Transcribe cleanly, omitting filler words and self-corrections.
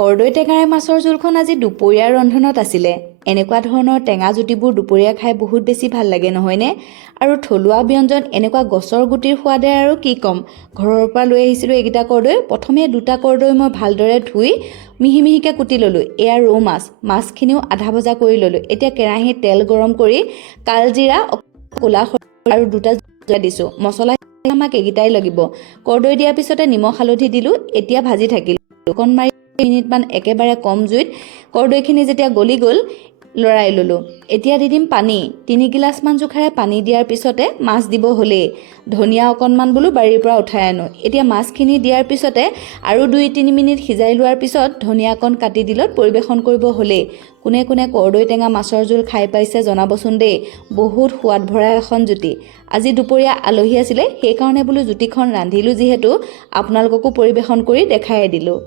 কৰ্দৈ টেঙাৰে মাছৰ জোলখন আজি দুপৰীয়াৰ ৰন্ধনত আছিলে। এনেকুৱা ধৰণৰ টেঙা জুতিবোৰ দুপৰীয়া খাই বহুত বেছি ভাল লাগে নহয়নে? আৰু থলুৱা ব্যঞ্জন এনেকুৱা গছৰ গুটিৰ সোৱাদে আৰু কি ক'ম। ঘৰৰ পৰা লৈ আহিছিলোঁ এইকেইটা কৰ্দৈ। প্ৰথমে দুটা কৰ্দৈ মই ভালদৰে ধুই মিহি মিহিকৈ কুটি ল'লোঁ। এয়া ৰৌ মাছ। মাছখিনিও আধা ভজা কৰি ল'লোঁ। এতিয়া কেৰাহীত তেল গৰম কৰি কালজিৰা, ক'লা সৰিয়হ আৰু দুটা জলকীয়া দিছোঁ। মছলা আমাক এইকেইটাই লাগিব। কৰ্দৈ দিয়াৰ পিছতে নিমখ হালধি দিলোঁ। এতিয়া ভাজি থাকিলোঁ। ঢাকন মাৰি মিনিটমান একেবাৰে কম জুইত কৰ্দৈখিনি যেতিয়া গলি গ'ল লৰাই ল'লোঁ। এতিয়া দি দিম পানী। 3 গিলাচমান জোখাৰে পানী দিয়াৰ পিছতে মাছ দিব হ'লেই। ধনিয়া অকণমান বোলো বাৰীৰ পৰা উঠাই আনো। এতিয়া মাছখিনি দিয়াৰ পিছতে আৰু 2-3 মিনিট সিজাই লোৱাৰ পিছত ধনিয়া অকণ কাটি দিলত পৰিৱেশন কৰিব হ'লেই। কোনে কোনে কৰ্দৈ টেঙা মাছৰ জোল খাই পাইছে জনাবচোন দেই। বহুত সোৱাদ ভৰা এখন জুতি। আজি দুপৰীয়া আলহী আছিলে, সেইকাৰণে বোলো জুতিখন ৰান্ধিলোঁ যিহেতু আপোনালোককো পৰিৱেশন কৰি দেখাই দিলোঁ।